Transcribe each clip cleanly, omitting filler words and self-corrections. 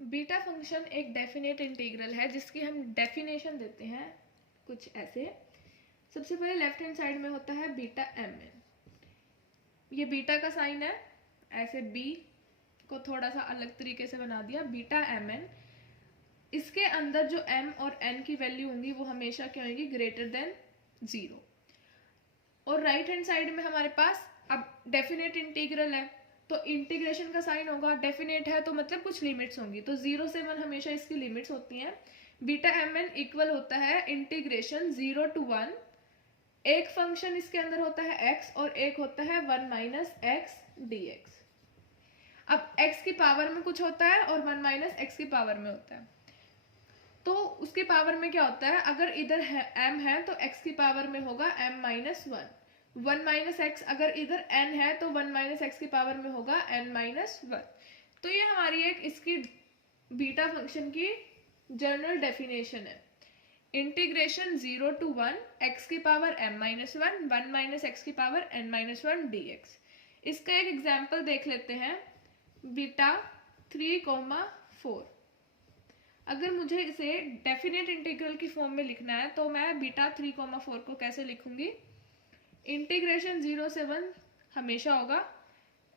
Beta function एक definite integral है जिसकी हम डेफिनेशन देते हैं कुछ ऐसे। सबसे पहले लेफ्ट हैंड साइड में होता है बीटा एम एन। ये बीटा का साइन है, ऐसे बी को थोड़ा सा अलग तरीके से बना दिया, बीटा एम एन। इसके अंदर जो m और n की वैल्यू होंगी वो हमेशा क्या होंगी, ग्रेटर देन 0। और राइट हैंड साइड में हमारे पास अब डेफिनेट इंटीग्रल है तो इंटीग्रेशन का साइन होगा, डेफिनेट है तो मतलब कुछ लिमिट्स होंगी, तो 0 से 1 हमेशा इसकी लिमिट्स होती हैं। बीटा एम एन इक्वल होता है इंटीग्रेशन 0 to 1, एक फंक्शन इसके अंदर होता है x और एक होता है 1 माइनस एक्स dx। अब x की पावर में कुछ होता है और 1 माइनस एक्स की पावर में होता है, तो उसकी पावर में क्या होता है, अगर इधर है m है तो x की पावर में होगा m माइनस 1 माइनस एक्स, अगर इधर n है तो 1 माइनस एक्स की पावर में होगा n माइनस 1। तो ये हमारी एक इसकी बीटा फंक्शन की जनरल डेफिनेशन है, इंटीग्रेशन 0 to 1 x की power m minus 1 minus x की पावर n माइनस 1 dx। इसका एक एग्जाम्पल देख लेते हैं, बीटा 3,4। अगर मुझे इसे डेफिनेट इंटीग्रल की फॉर्म में लिखना है तो मैं बीटा 3,4 को कैसे लिखूंगी, इंटीग्रेशन 0 से 1 हमेशा होगा,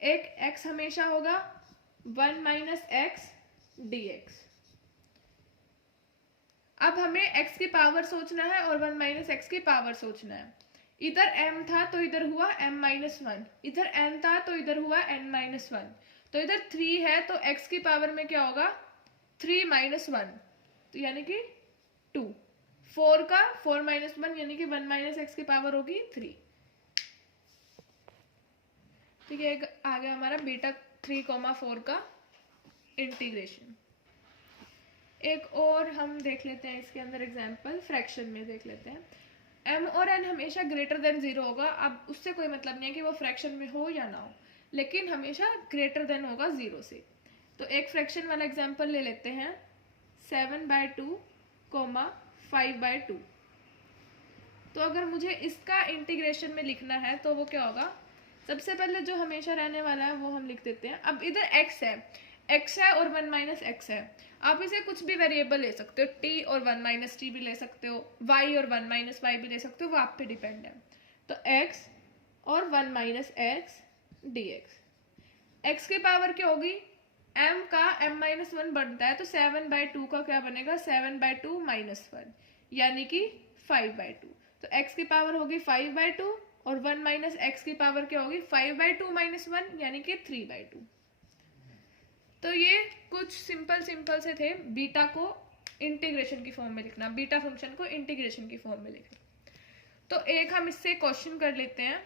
एक x हमेशा होगा, 1 माइनस एक्स dx। अब हमें x की पावर सोचना है और 1 माइनस एक्स की पावर सोचना है। इधर m था तो इधर हुआ m माइनस 1, इधर n था तो इधर हुआ n माइनस 1, तो इधर 3 है तो x की पावर में क्या होगा, 3 माइनस 1, तो यानी कि 2। 4 का 4 माइनस 1 यानी कि 1 माइनस एक्स की पावर होगी 3। ठीक है, आ गया हमारा बीटा 3,4 का इंटीग्रेशन। एक और हम देख लेते हैं इसके अंदर एग्जांपल, फ्रैक्शन में देख लेते हैं। m और n हमेशा ग्रेटर देन 0 होगा, अब उससे कोई मतलब नहीं है कि वो फ्रैक्शन में हो या ना हो, लेकिन हमेशा ग्रेटर देन होगा 0 से। तो एक फ्रैक्शन वाला एग्जांपल ले लेते हैं, 7/2, 5/2। तो अगर मुझे इसका इंटीग्रेशन में लिखना है तो वो क्या होगा, सबसे पहले जो हमेशा रहने वाला है वो हम लिख देते हैं। अब इधर x है और 1 माइनस एक्स है, आप इसे कुछ भी वेरिएबल ले सकते हो, t और 1 माइनस टी भी ले सकते हो, y और 1 माइनस वाई भी ले सकते हो, वो आप पे डिपेंड है। तो x और 1 माइनस एक्स dx, x की पावर क्या होगी, m का m माइनस 1 बनता है तो 7/2 का क्या बनेगा, 7/2 माइनस 1 यानी कि 5/2। तो x की पावर होगी 5/2 और 1 माइनस एक्स की पावर क्या होगी, 5/2 माइनस 1 यानी कि 3/2। तो ये कुछ सिंपल से थे बीटा को इंटीग्रेशन की फॉर्म में लिखना, बीटा फंक्शन को इंटीग्रेशन की फॉर्म में लिखना। तो एक हम इससे क्वेश्चन कर लेते हैं।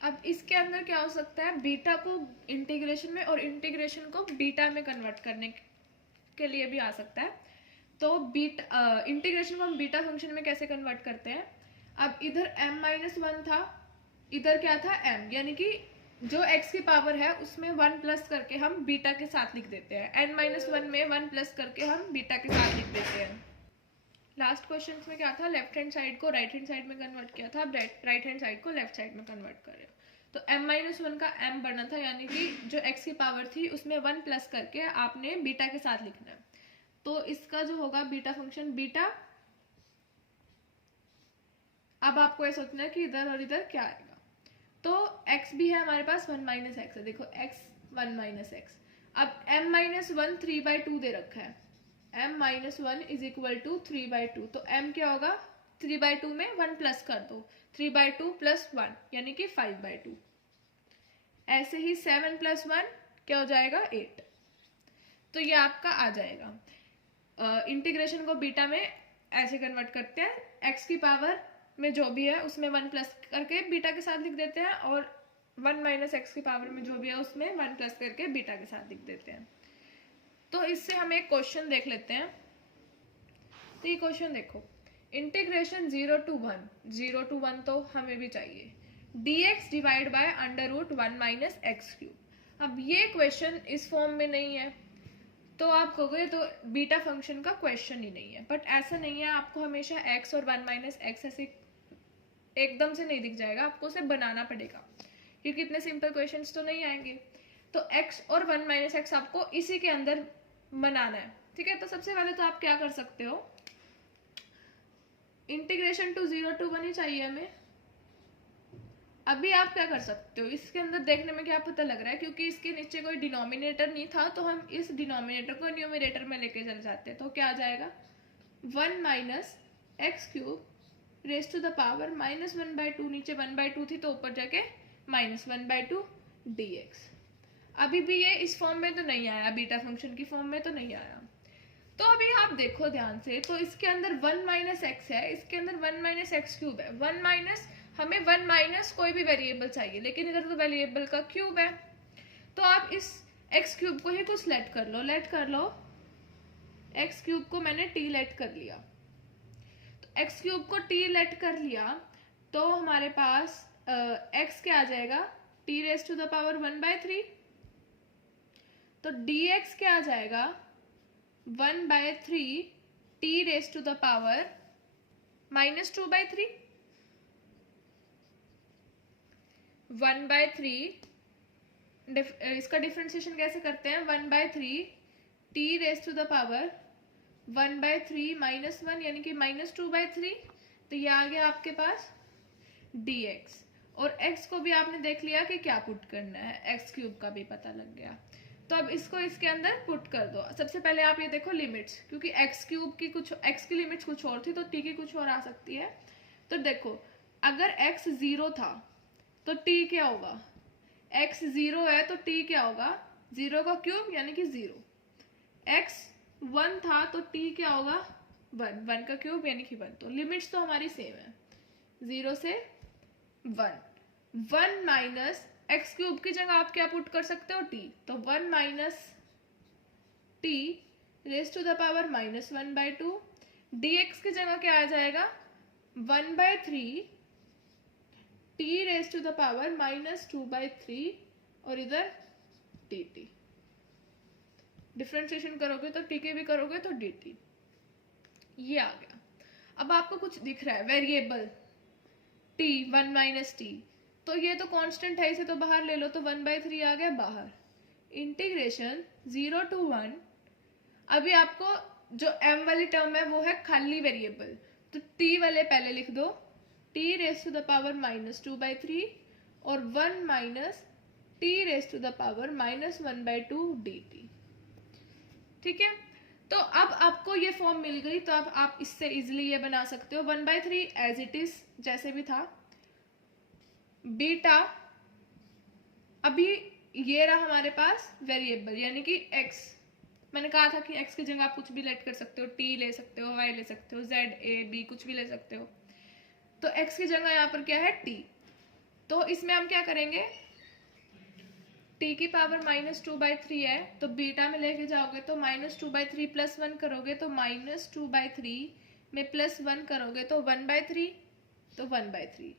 अब इसके अंदर क्या हो सकता है, बीटा को इंटीग्रेशन में और इंटीग्रेशन को बीटा में कन्वर्ट करने के लिए भी आ सकता है। तो बीटा इंटीग्रेशन को हम बीटा फंक्शन में कैसे कन्वर्ट करते हैं, अब इधर m माइनस 1 था, इधर क्या था m, यानी कि जो x की पावर है उसमें 1 प्लस करके हम बीटा के साथ लिख देते हैं, n माइनस 1 में 1 प्लस करके हम बीटा के साथ लिख देते हैं। लास्ट क्वेश्चन में क्या था, लेफ्ट हैंड साइड को राइट हैंड साइड में कन्वर्ट किया था, अब राइट हैंड साइड को लेफ्ट साइड में कन्वर्ट कर रहे हो। तो m माइनस 1 का m बनना था, यानी कि जो x की पावर थी उसमें 1 प्लस करके आपने बीटा के साथ लिखना है। तो इसका जो होगा बीटा फंक्शन बीटा, अब आपको ये सोचना है कि इधर और इधर क्या आएगा। तो x भी है हमारे पास, 1 माइनस एक्स है, देखो x 1 माइनस एक्स। अब m माइनस 1 3/2 दे रखा है, m minus 1 is equal to 3/2, तो m क्या होगा, 3/2 में 1 प्लस कर दो, 3/2 प्लस 1 यानी कि 5/2। ऐसे ही 7 प्लस 1 क्या हो जाएगा, 8। तो ये आपका आ जाएगा। इंटीग्रेशन को बीटा में ऐसे कन्वर्ट करते हैं, x की पावर में जो भी है उसमें 1 प्लस करके बीटा के साथ लिख देते हैं, और 1 माइनस एक्स की पावर में जो भी है उसमें 1 प्लस करके बीटा के साथ लिख देते हैं। तो इससे हम एक क्वेश्चन देख लेते हैं। तो ये क्वेश्चन देखो, इंटीग्रेशन 0 to 1 तो हमें भी चाहिए, dx divide by √1 minus x cube. अब ये क्वेश्चन इस फॉर्म में नहीं है तो आप कहोगे तो बीटा फंक्शन का क्वेश्चन ही नहीं है, बट ऐसा नहीं है, आपको हमेशा x और 1 माइनस एक्स ऐसे एकदम से नहीं दिख जाएगा, आपको उसे बनाना पड़ेगा क्योंकि इतने सिंपल क्वेश्चंस तो नहीं आएंगे। तो x और 1 माइनस एक्स आपको इसी के अंदर बनाना है, ठीक है। तो सबसे पहले तो आप क्या कर सकते हो, इंटीग्रेशन टू 0 to 1 ही चाहिए हमें। अभी आप क्या कर सकते हो, इसके अंदर देखने में क्या पता लग रहा है, क्योंकि इसके नीचे कोई डिनोमिनेटर नहीं था तो हम इस डिनोमिनेटर को न्यूमरेटर में लेके चल जाते हैं। तो क्या आ जाएगा 1 minus x cube raise to the power -1/2, नीचे 1/2 थी तो ऊपर जाके -1/2 dx। अभी भी ये इस फॉर्म में तो नहीं आया, बीटा फंक्शन की फॉर्म में तो नहीं आया। तो अभी आप देखो ध्यान से, तो इसके अंदर 1 माइनस एक्स है, इसके अंदर 1 माइनस एक्स क्यूब है। 1 माइनस, हमें 1 माइनस कोई भी वेरिएबल चाहिए, लेकिन इधर तो वेरिएबल का क्यूब है। तो आप इस एक्स क्यूब को ही कुछ लेट कर लो, लेट कर लो। एक्स क्यूब को मैंने टी लेट कर लिया, तो एक्स क्यूब को टी लेट कर लिया तो हमारे पास एक्स क्या आ जाएगा, t raise to the power 1/3। तो dx क्या आ जाएगा 1/3 t raise to the power -2/3। 1/3 इसका डिफरेंशिएशन कैसे करते हैं, 1/3 t raise to the power 1/3 -1 यानी कि -2/3। तो ये आ गया आपके पास dx, और x को भी आपने देख लिया कि क्या पुट करना है, x क्यूब का भी पता लग गया। तो अब इसको इसके अंदर पुट कर दो। सबसे पहले आप ये देखो लिमिट्स, क्योंकि x क्यूब की कुछ, x की लिमिट्स कुछ और थी तो t की कुछ और आ सकती है। तो देखो अगर x 0 था तो t क्या होगा, x 0 है तो t क्या होगा, 0 का क्यूब यानी कि 0। x 1 था तो t क्या होगा 1, 1 का क्यूब यानी कि 1। तो लिमिट्स तो हमारी सेम है, 0 से 1। 1 माइनस एक्स क्यूब की जगह आप क्या पुट कर सकते हो, t। तो 1 minus t raise to the power -1/2, dx की जगह क्या आ जाएगा 1/3 t raise to the power -2/3, और इधर dt। डिफरेंशिएशन करोगे तो t के भी करोगे तो dt। ये आ गया। अब आपको कुछ दिख रहा है वेरिएबल t 1 माइनस टी, तो ये तो कांस्टेंट है, इसे तो बाहर ले लो, तो 1/3 आ गया बाहर। Integration 0 to 1। अभी आपको जो m वाली टर्म है वो है खाली वेरिएबल, तो t वाले पहले लिख दो, t raise to the power -2/3 और 1 minus t raise to the power -1/2 dt। ठीक है, तो अब आपको ये फॉर्म मिल गई, तो अब आप इससे इजिली ये बना सकते हो 1/3 एज इट इज जैसे भी था। बीटा, अभी ये रहा हमारे पास वेरिएबल यानी कि x। मैंने कहा था कि x की जगह आप कुछ भी लेट कर सकते हो, t ले सकते हो, y ले सकते हो, z a b कुछ भी ले सकते हो। तो x की जगह यहाँ पर क्या है t। तो इसमें हम क्या करेंगे, t की पावर -2/3 है, तो बीटा में लेके जाओगे तो -2/3 +1 करोगे तो -2/3 में +1 करोगे तो 1/3, तो 1/3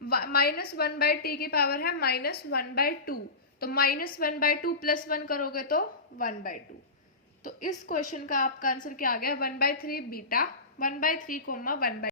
-1/t की पावर है -1/2, तो -1/2 +1 करोगे तो 1/2। तो इस क्वेश्चन का आपका आंसर क्या आ गया 1/3 बीटा 1/3, 1/2।